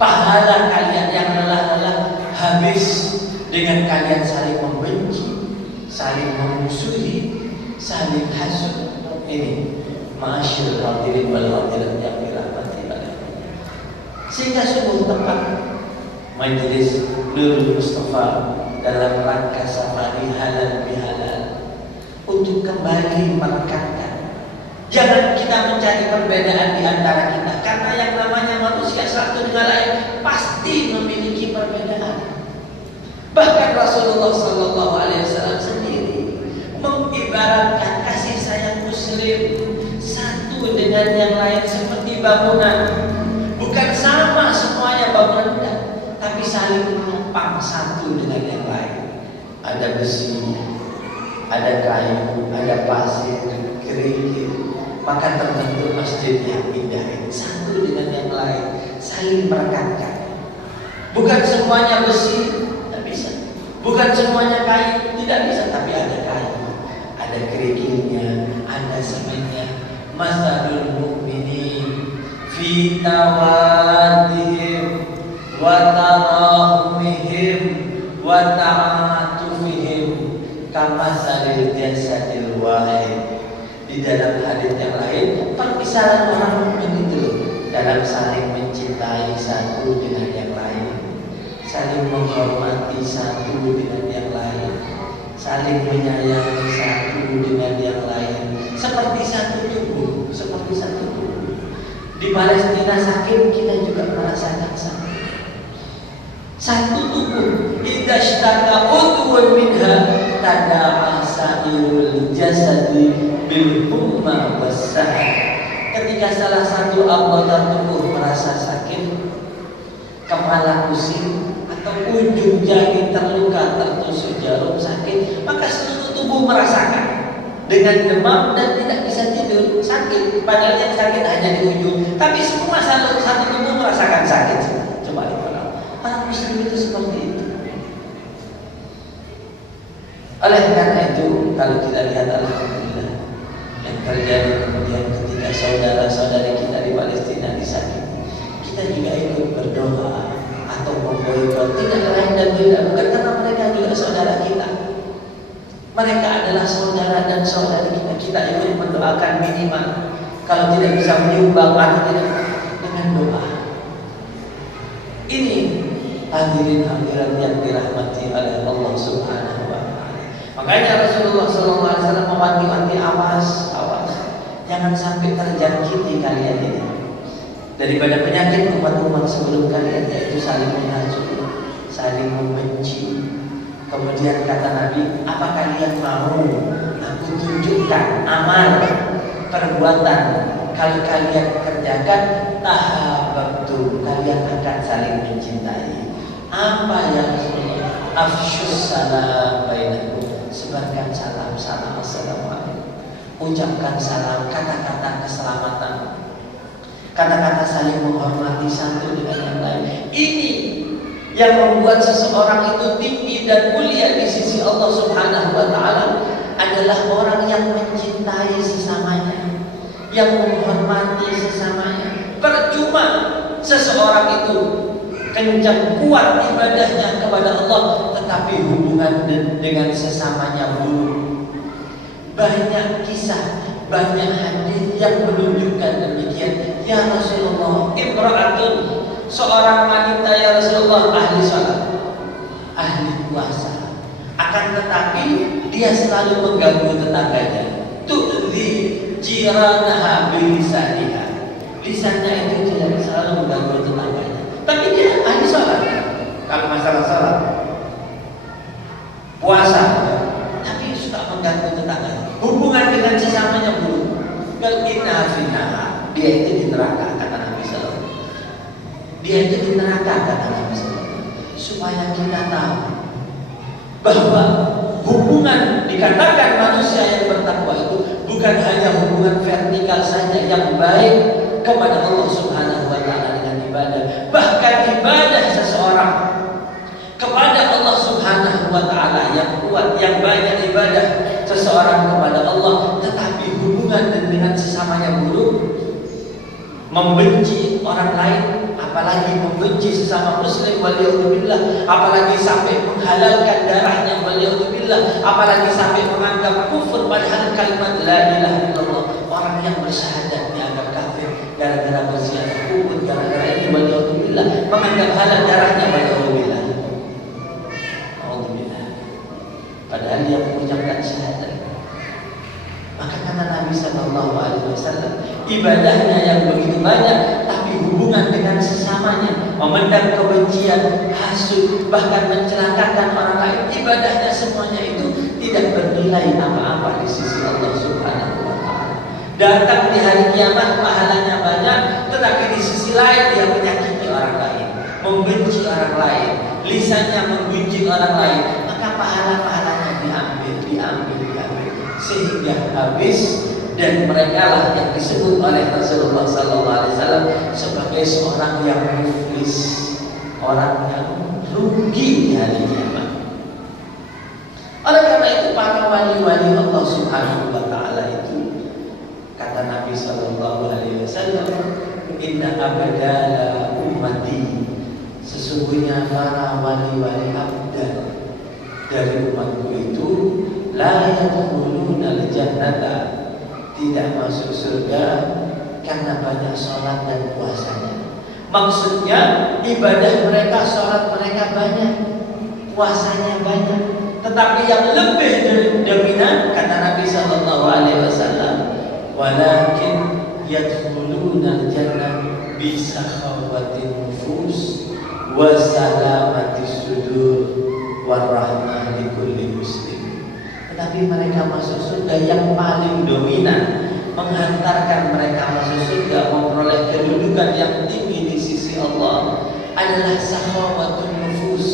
pahala kalian yang lelah-lelah habis dengan kalian saling membenci, saling memusuhi, saling hasud. Ini ma'asyil hadirin wal hadirat yang dirahmati Allah. Sehingga sungguh tepat majelis Nurul Mustafa dalam rangka safari halal bihalal untuk kembali menekankan, jangan kita mencari perbedaan di antara kita, karena yang namanya manusia satu dengan lain pasti memiliki perbedaan. Bahkan Rasulullah Sallallahu Alaihi Wasallam sendiri mengibaratkan kasih sayang Muslim satu dengan yang lain seperti bangunan, bukan sama semuanya bangunan, tapi saling menopang satu dengan yang lain. Ada besi, ada kayu, ada pasir, kerikil, maka terbentuk masjid yang indah. Satu dengan yang lain, saling merekatkan. Bukan semuanya besi, tidak bisa. Bukan semuanya kayu, tidak bisa. Tapi ada kayu, ada kerikilnya, ada semennya. Masalul mu'minin fi tawadihim wa tarahumihim wa ta'atufihim kamasalil jasadil wahid. Di dalam hadis yang lain, perpisahan orang mukmin itu dalam saling mencintai satu dengan yang lain, saling menghormati satu dengan yang lain, saling menyayangi satu dengan yang lain, seperti satu tubuh, seperti satu tubuh. Di Palestina sakit, kita juga merasakan sakit. Satu tubuh, idza ishtaka udwun minha tada'a sa'irul jasadi bil humma was-sahar. Ketika salah satu anggota tubuh merasa sakit, kepala pusing atau ujung jari terluka, tertusuk jarum sakit, maka seluruh tubuh merasakan. Dengan demam dan tidak bisa tidur, sakit. Padahal yang sakit hanya di ujung, tapi semua satu tubuh merasakan sakit. Coba lihat orang Muslim itu seperti itu. Oleh karena itu, kalau kita lihat alhamdulillah yang terjadi kemudian ketika saudara-saudari kita di Palestina disakiti, kita juga ikut berdoa atau memboikot, tidak lain dan tidak bukan karena mereka juga saudara kita. Mereka adalah saudara dan saudari kita. Kita ikut mendoakan minimal. Kalau tidak bisa menyumbang atau tidak, dengan doa. Ini hadirin hadirat yang dirahmati oleh Allah Subhanahu wa taala. Makanya Rasulullah SAW mewanti-wanti, awas, jangan sampai terjangkiti kalian ini daripada penyakit umat-umat sebelum kalian, yaitu saling menghasut, saling membenci. Kemudian kata Nabi, apa kalian mau aku tunjukkan amal perbuatan, kalau kalian kerjakan tahabbtu, kalian akan saling mencintai. Apa ya Rasulullah? Afsyus salam bainakum, sebarkan salam, assalamualaikum, ucapkan salam, kata-kata keselamatan. Kata-kata saling menghormati satu dengan yang lain. Ini yang membuat seseorang itu tinggi dan mulia di sisi Allah Subhanahu wa taala adalah orang yang mencintai sesamanya, yang menghormati sesamanya. Percuma seseorang itu kencang kuat ibadahnya kepada Allah, tetapi hubungan dengan sesamanya buruk. Banyak kisah, banyak hadis yang menunjukkan demikian. Ya Rasulullah, imra'atun, seorang wanita ya Rasulullah, ahli salat, ahli puasa, akan tetapi dia selalu mengganggu tetangganya. Tu'dzi jiranaha bilisaniha, lisannya itu tidak selalu mengganggu tetangganya, tapi dia ahli salat. Kalau masalah salat, puasa, tapi suka mengganggu tetangganya, hubungan dengan sesamanya buruk. Bal inna finnaha, dia itu di neraka, kata Nabi sallallahu alaihi wasallam. Dia itu di neraka, kata Nabi sallallahu alaihi wasallam. Supaya kita tahu bahwa hubungan, dikatakan manusia yang bertakwa itu bukan hanya hubungan vertikal saja yang baik kepada Allah Subhanahu wa taala dengan ibadah. Bahkan ibadah seseorang kepada Allah Subhanahu wa taala yang kuat, yang banyak ibadah seseorang kepada Allah, tetapi hubungan dengan sesamanya buruk, membenci orang lain, apalagi membenci sesama muslim, waliyadzubillah, apalagi sampai menghalalkan darahnya, waliyadzubillah, apalagi sampai menganggap kufur padahal kalimat la ilaha illallah. Orang yang bersyahadat dianggap kafir gara-gara berziarah kubur, gara-gara ini, waliyadzubillah, menganggap halal darahnya, waliyadzubillah. Padahal dia mengucapkan syahadat. Maka kata Nabi sallallahu alaihi wasallam, ibadahnya yang begitu banyak, tapi hubungan dengan sesamanya, memendam kebencian, hasud, bahkan mencelakakan orang lain, ibadahnya semuanya itu tidak bernilai apa-apa di sisi Allah Subhanahu wa taala. Datang di hari kiamat pahalanya banyak, tetapi di sisi lain dia menyakiti orang lain, membenci orang lain, lisannya membenci orang lain, maka pahala-pahalanya diambil sehingga habis. Dan mereka lah yang disebut oleh Rasulullah SAW sebagai seorang yang muflis, orang yang rugi di hari kiamat. Oleh karena itu para wali-wali Allah Subhanahu wa taala itu, kata Nabi SAW, inna abdala ummati, sesungguhnya para wali-wali abdal dari umatku itu la yadkhuluna al-jannata, tidak masuk surga karena banyak sholat dan puasanya. Maksudnya ibadah mereka, sholat mereka banyak, puasanya banyak, tetapi yang lebih dominan kata Nabi sallallahu alaihi wasallam, walakin yadkhuluna al-jannah bi sakhawatin nufus wa salamatis sudur warahmah li kulli muslim. Tetapi mereka masuk surga yang paling dominan, menghantarkan mereka masuk surga, memperoleh kedudukan yang tinggi di sisi Allah, adalah sakhawatun nufus,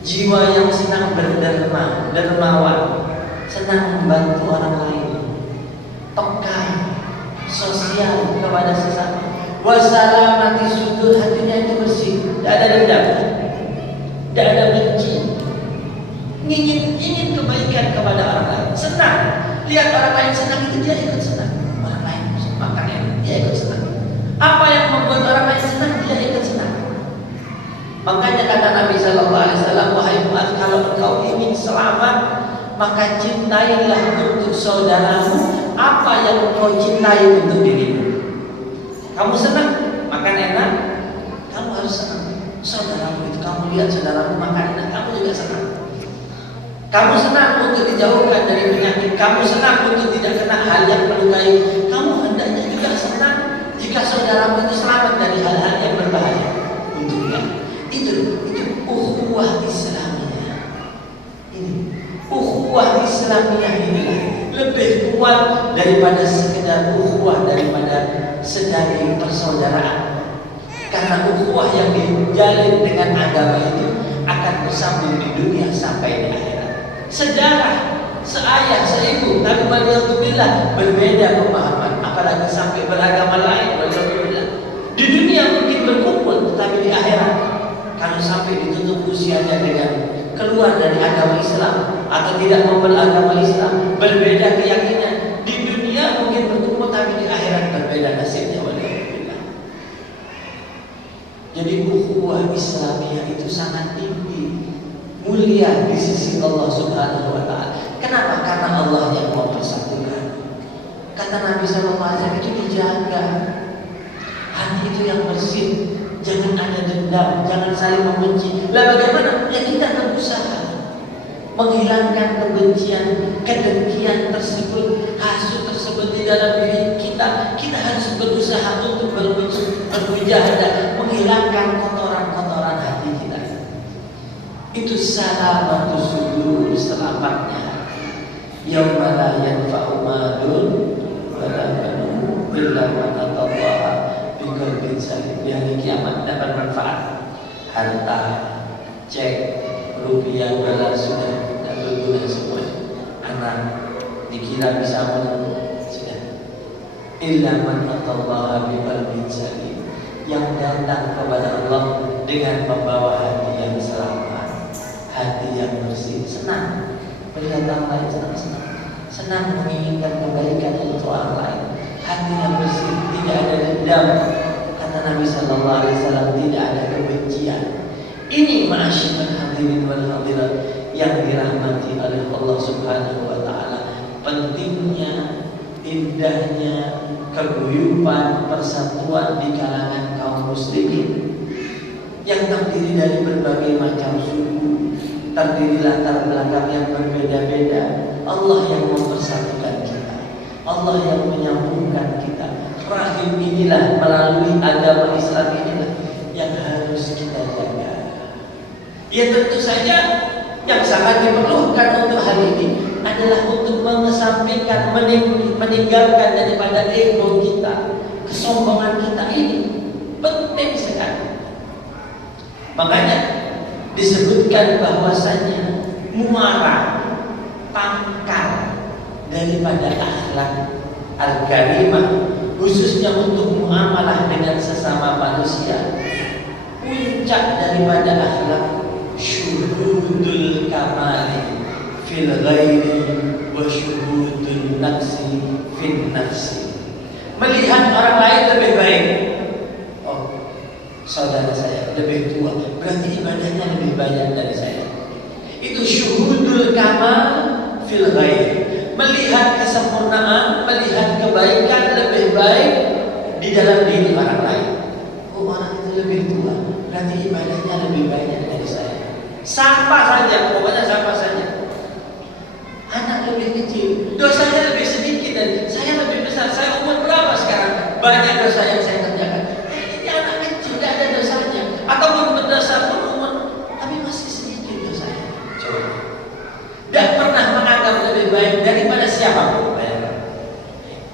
jiwa yang senang berderma, dermawan, senang membantu orang lain, peka, sosial kepada sesama, wasalamati sudur, hatinya itu bersih, tidak ada dendam, tidak ada benci, ingin kebaikan kepada orang lain, senang lihat orang lain senang, itu dia ikut senang. Orang lain makan enak, dia ikut senang. Apa yang membuat orang lain senang, dia ikut senang. Makanya kata Nabi sallallahu alaihi wasallam, wahai Muaz, kalau engkau ingin selamat, maka cintailah untuk saudaramu apa yang engkau cintai untuk dirimu. Kamu senang makan enak, kamu harus senang. Saudaramu itu, kamu lihat saudaramu makan enak, kamu juga senang. Kamu senang untuk dijauhkan dari penyakit, kamu senang untuk tidak kena hal yang melukai, kamu hendaknya juga senang jika saudaramu itu selamat dari hal-hal yang berbahaya untuknya. Itu ukhuwah Islamiyah. Ini ukhuwah Islamiyah ini lebih kuat daripada sekedar ukhuwah, daripada sedari persaudaraan. Karena ukhuwah yang dijalin dengan agama itu akan bersambung di dunia sampai di akhirat. Sejarah seayah seibu, tapi waliyadzubillah berbeda pemahaman, apalagi sampai beragama lain, waliyadzubillah. usianya dengan keluar dari agama Islam atau tidak mau beragama Islam, berbeda keyakinan. Di dunia mungkin bertemu, tapi di akhirat berbeda nasibnya. Walhamdulillah. Jadi ukhuwah Islamiyah itu sangat tinggi, mulia di sisi Allah Subhanahu wa taala. Kenapa? Karena Allah yang mempersatukan. Kata Nabi SAW itu dijaga. Hati itu yang bersih, jangan ada dendam, jangan saling membenci. Lah bagaimana? Ya kita berusaha menghilangkan kebencian, kedengkian tersebut, hasut tersebut di dalam diri kita. Kita harus berusaha untuk bermujahadah menghilangkan kotoran-kotoran hati kita. Itu salamatus sudur, selamatnya. Yauma la yanfa'u malun wala banun illa man atallaha biqalbin salim. Di hari kiamat dapat manfaat harta, cek, rupiah, dolar sudah tidak berguna semua. Anak dikira bisa menang sudah. Illa man atallaha biqalbin salim, yang datang kepada Allah dengan membawa hati yang selamat, hati yang bersih, senang melihat orang lain, senang menginginkan kebaikan untuk orang lain, hati yang bersih, tidak ada dendam. Kata Nabi Sallallahu Alaihi Wasallam, tidak ada kebencian. Ini ma'asyiral hadirin wal hadirat yang dirahmati oleh Allah Subhanahu wa taala. Pentingnya, indahnya keguyuban persatuan di kalangan kaum muslimin yang terdiri dari berbagai macam suku, terdiri latar belakang yang berbeda-beda. Allah yang mempersatukan kita, Allah yang menyambungkan kita. Rahim inilah, melalui agama Islam inilah yang harus kita jaga. Ya tentu saja yang sangat diperlukan untuk hal ini adalah untuk mengesampingkan, meninggalkan daripada ego kita, kesombongan kita ini penting sekali. Makanya disebutkan bahwasanya muara pangkal daripada akhlak al-karimah, khususnya untuk muamalah dengan sesama manusia, puncak daripada akhlak syuhudul kamali fil ghairi wa syuhudul nafsi fil nafsi. Melihat orang lain lebih baik. Oh, saudara saya lebih tua, berarti ibadahnya lebih banyak dari saya. Itu syuhudul kamal fil ghairi. Melihat kesempurnaan, melihat kebaikan lebih baik di dalam diri orang lain. Oh, orang itu lebih tua, berarti ibadahnya lebih banyak dari saya. Sampah saja, pokoknya sampah saja. Anak lebih kecil, dosanya lebih sedikit dan saya lebih besar. Saya umur berapa sekarang? Banyak dosa yang saya kerjakan. Ini anak kecil, tidak ada dosanya. Ataupun berdosa pun umur, tapi masih sedikit dosanya. Coba. Tidak pernah menganggap lebih baik daripada siapapun.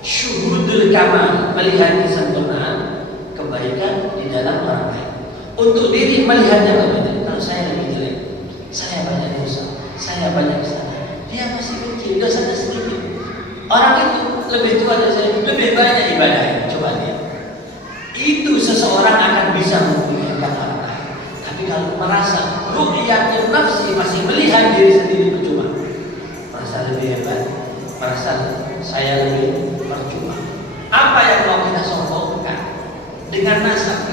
Syuhudul kamal, melihat kesempurnaan, kebaikan di dalam orang lain. Untuk diri melihatnya lebih. Kalau saya lebih jelek, saya banyak dosa, saya banyak kesalahan. Dia masih kecil, dosanya sedikit. Orang itu lebih tua dari saya, lebih banyak ibadahnya. Coba lihat. Itu seseorang akan bisa memikirkan orang lain. Tapi kalau merasa ru'yatul nafsi, masih melihat diri sendiri, percuma. Merasa lebih hebat, merasa saya lebih percuma. Apa yang mau kita sombongkan? Dengan nasab,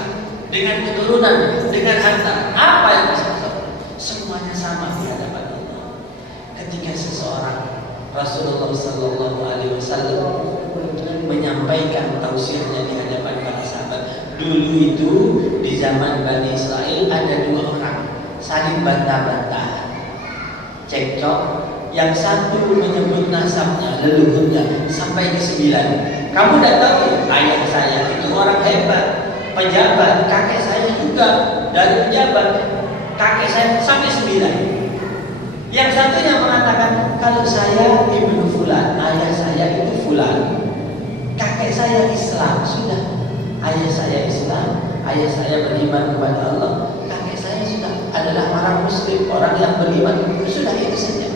dengan keturunan, dengan harta, apa yang bisa sombong? Semuanya sama di hadapan Allah. Ketika seseorang, Rasulullah Sallallahu Alaihi Wasallam menyampaikan tausiahnya di hadapan para sahabat. Dulu itu di zaman Bani Israel ada dua orang saling bantah-bantahan, cekcok. Yang satu menyebut nasabnya, leluhurnya sampai ke 9. Kamu tidak tahu ya, ayah saya itu orang hebat, pejabat, kakek saya juga dari pejabat, kakek saya sampai 9. Yang satunya mengatakan, kalau saya ibnu fulan, ayah saya itu fulan, kakek saya Islam, sudah. Ayah saya Islam, ayah saya beriman kepada Allah, kakek saya sudah adalah orang muslim, orang yang beriman, sudah itu saja.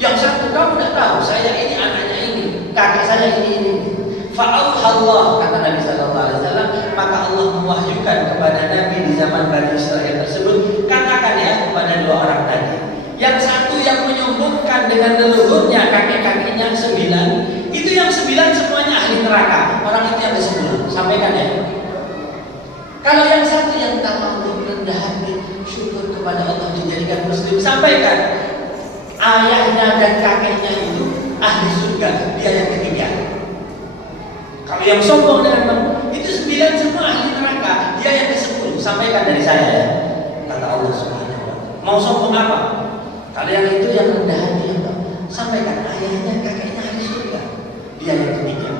Yang satu kamu tidak tahu, saya ini anaknya ini, kakek saya ini. Fa'auhallah, kata Nabi Sallallahu Alaihi Wasallam, maka Allah mewahyukan kepada Nabi di zaman Bani Israel tersebut, katakan ya, kepada dua orang tadi. Yang satu yang menyombongkan dengan leluhurnya kakek-kakeknya 9, itu yang 9 semuanya ahli neraka. Orang itu yang ke-10. Sampaikan ya. Kalau yang satu yang tawadhu, rendah hati, syukur kepada Allah dijadikan muslim, sampaikan. Ayahnya dan kakeknya itu ahli surga, dia yang ketiga. Kalau yang sombong dengan itu 9 semua ahli neraka, dia yang ke-10. Sampaikan dari saya ya. Kata Allah Subhanahu wa ta'ala. Mau sombong apa? Kalau yang itu yang rendah hati, sampaikan ayahnya, kakeknya ahli surga, dia yang ketiga.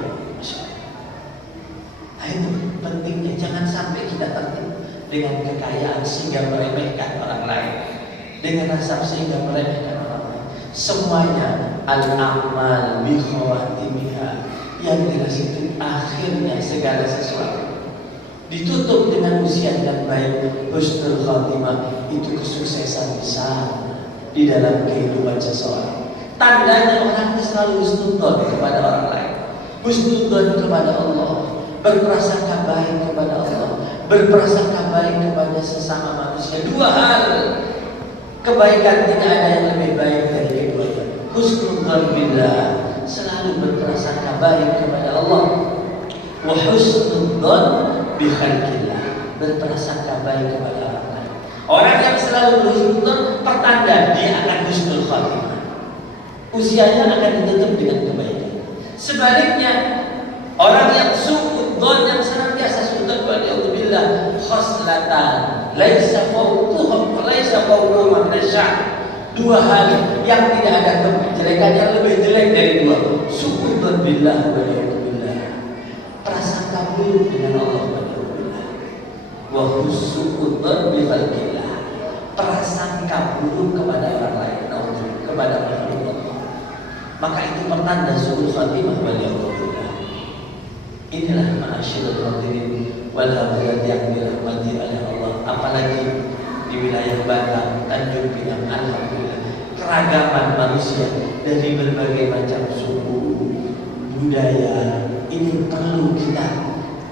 Nah, itu pentingnya, jangan sampai kita tertipu dengan kekayaan sehingga meremehkan orang lain, dengan nasab sehingga meremehkan orang lain. Semuanya al-amal bi khawatimiha, yang jelas itu akhirnya segala sesuatu. Ditutup dengan usia yang baik, husnul khatimah, itu kesuksesan besar di dalam kehidupan seseorang. Tandanya orang itu selalu husnudzon kepada orang lain, husnudzon kepada Allah, berprasangka baik kepada Allah, berprasangka baik kepada sesama manusia. Dua hal kebaikan tidak ada yang lebih baik dari keduanya. Husnudzon billah, selalu berprasangka baik kepada Allah. Wa husnudzon bi khalqillah, berprasangka baik kepada orang lain. Orang yang selalu berhusnudzon, pertanda dia akan husnul khatimah. Usianya akan ditutup dengan kebaikan. Sebaliknya, orang yang suudzon, yang senantiasa suudzon waliyadzubillah, khoslatan laisa fawquhum laisa fawquhum minasy'. Dua hal yang tidak ada kejelekan yang lebih jelek dari dua. Suudzon billah waliyadzubillah, prasangka buruk dengan Allah waliyadzubillah. Wa husnudzon bi khalqillah, prasangka buruk kepada orang lain, kepada makhluk Allah. Maka itu pertanda suul khatimah waliyadzubillah. Inilah ma'asyiral hadirin wal hadirat yang dirahmati oleh Allah. Apalagi di wilayah Batam, Tanjung Pinang, alhamdulillah keragaman manusia dari berbagai macam suku, budaya. Ini perlu kita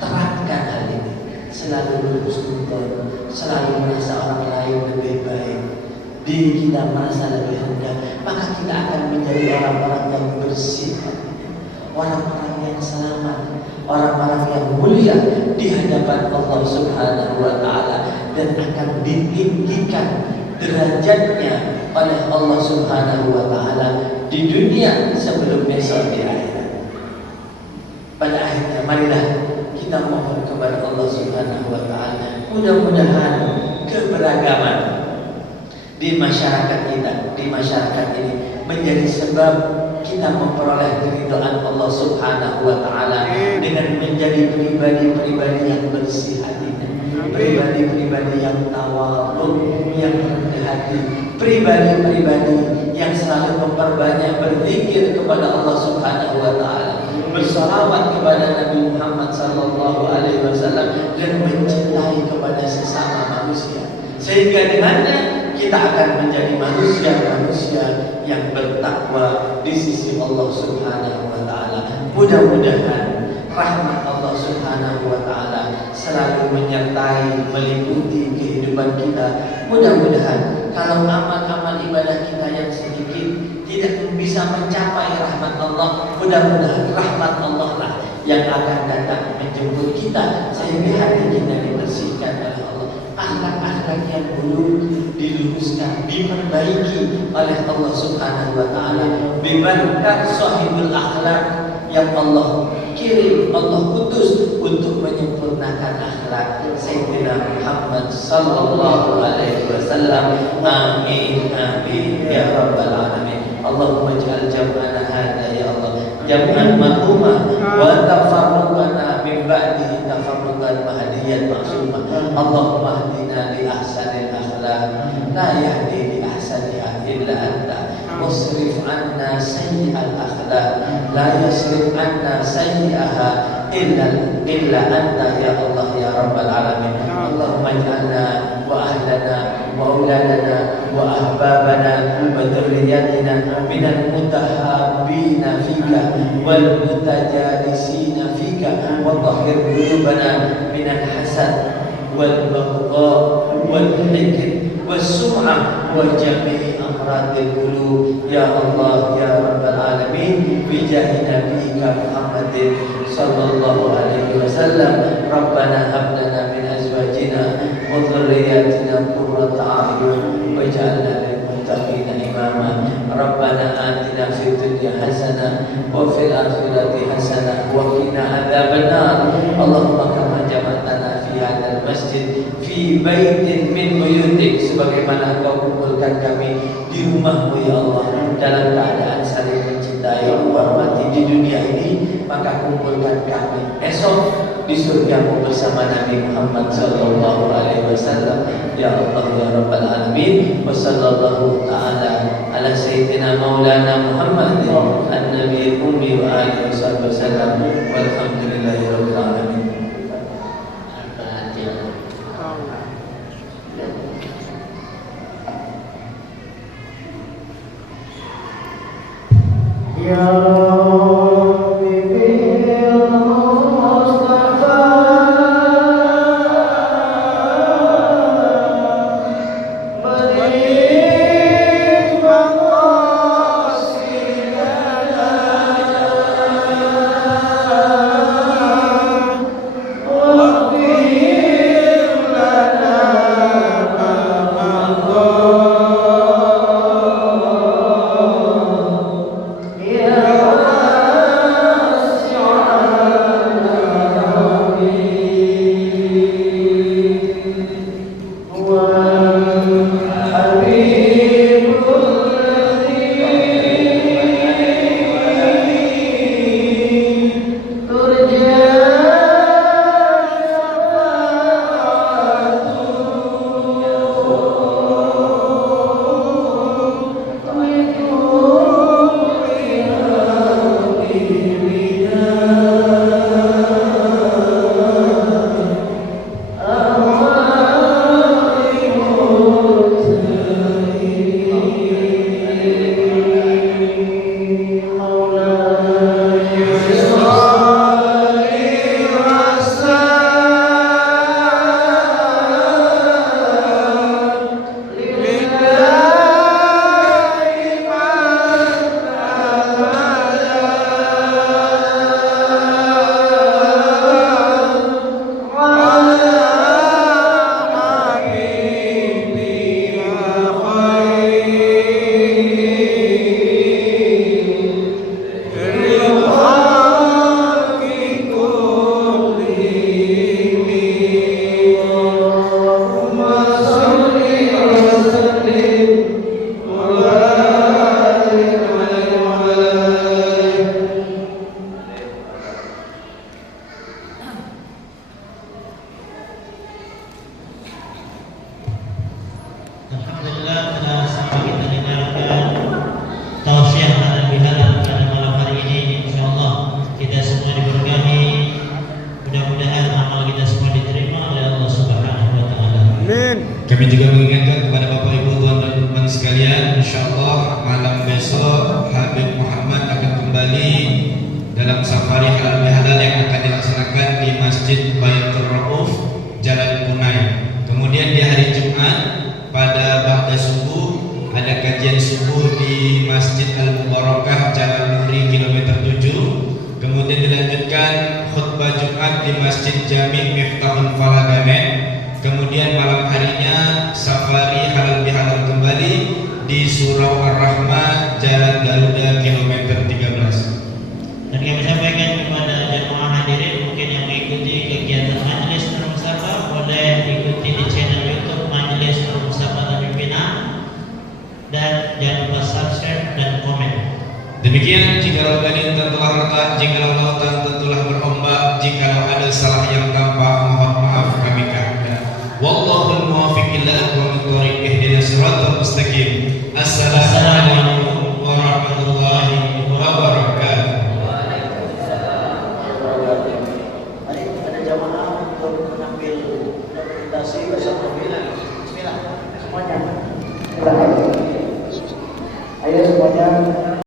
terapkan hal ini. Selalu berhusnudzon, selalu merasa orang lain lebih baik, diri kita merasa lebih rendah, maka kita akan menjadi orang-orang yang bersih, orang-orang yang selamat, orang-orang yang mulia di hadapan Allah Subhanahu wa ta'ala, dan akan ditinggikan derajatnya oleh Allah Subhanahu wa ta'ala di dunia sebelum besok di akhirat. Pada akhirnya marilah kita mohon kepada Allah Subhanahu wa ta'ala, mudah-mudahan keberagaman di masyarakat kita, di masyarakat ini menjadi sebab kita memperoleh keridhaan Allah Subhanahu wa ta'ala dengan menjadi pribadi-pribadi yang bersih hatinya, pribadi-pribadi yang tawadhu, yang rendah hati, pribadi-pribadi yang selalu memperbanyak berzikir kepada Allah Subhanahu wa ta'ala, bersalawat kepada Nabi Muhammad sallallahu alaihi wasallam, dan mencintai kepada sesama manusia, sehingga dengannya kita akan menjadi manusia-manusia yang bertakwa di sisi Allah Subhanahu wa ta'ala. Mudah-mudahan rahmat Allah Subhanahu wa ta'ala selalu menyertai, meliputi kehidupan kita. Mudah-mudahan kalau amal-amal ibadah kita yang sedikit tidak bisa mencapai rahmat Allah, mudah-mudahan rahmat Allah lah yang akan datang menjemput kita sehingga hati kita dibersihkan oleh Allah. Akhlak-akhlak yang buruk diluruskan, diperbaiki oleh Allah Subhanahu wa ta'ala berkat sahibul akhlak yang Allah kirim, Allah utus untuk menyempurnakan akhlak Sayyidina Muhammad sallallahu alaihi wasallam. Amin amin ya rabbal alamin. Allahumma ij'al jam'ana hadha ya Allah jam'an marhuma wa tafarruqana min ba'dihi tafarruqan mahdiyan maksumah. Allahumma hdina li ahsanil akhlaq la yahdi li ahsaniha illa anta, wasrif anna sayyi'al akhlaq la yasrif anna sayyi'aha illa anta ya Allah ya rabbal alamin. Allahumma ij'alna wa ahlana wa auladana wa ahbabana wa dhurriyyatina minal mutahabbina fika wal mutajalisina fika wa tahhir qulubana minal hasad والبغضاء والحقد والسمعة وجميع أمراض القلوب يا الله يا رب العالمين بجاه نبيك محمد صلى الله عليه وسلم ربنا هب لنا من أزواجنا وذرياتنا قرة أعين واجعلنا للمتقين إماما ربنا آتنا في الدنيا حسنة وفي الآخرة حسنة وقنا عذاب النار اللهم كما جمعتنا في هذا المسجid fi baitin min buyutik sebagaimana Engkau kumpulkan kami di rumahmu ya Allah dalam keadaan saling mencintai menghormati di dunia ini maka kumpulkan kami esok di surgamu bersama Nabi Muhammad sallallahu alaihi wasallam ya Allah ya rabbal alamin wa sallallahu taala ala sayyidina maulana Muhammad an-nabiyil ummi wa alihi wasallam walhamdulillahi rabbil alamin. Kami juga mengingatkan kepada Bapak Ibu Tuan dan teman sekalian, insyaallah malam besok Habib Muhammad akan kembali dalam safari halal bihalal yang akan dilaksanakan di Masjid Baitur Rauf Jalan Punai. Kemudian di hari Jumat pada ba'da subuh ada kajian subuh di Masjid Al-Mubarakah Jalan Nuri kilometer 7. Kemudian dilanjutkan khutbah Jumat di Masjid Jami' Miftahul Falaganet. Kemudian malam harinya safari halal bihalal kembali di Surau Ar-Rahmah Jalan Garuda kilometer 13. Dan kami sampaikan kepada jemaah hadirin mungkin yang mengikuti kegiatan Majelis Nur Mustafa boleh ikuti di channel YouTube Majelis Nur Mustafa Pimpinan dan jangan lupa subscribe dan komen. Demikian, jikalau badai telah retak, jikalau lautan tentulah berombak, jikalau ada salah yang tampak, mohon maaf kami kata. Wallahul muwaffiq ila aqwamit thoriq ihdinas siratal mustaqim. Assalamualaikum warahmatullahi wabarakatuh. Ada jamaah untuk mengambil dokumentasi bersama Bismillah semuanya.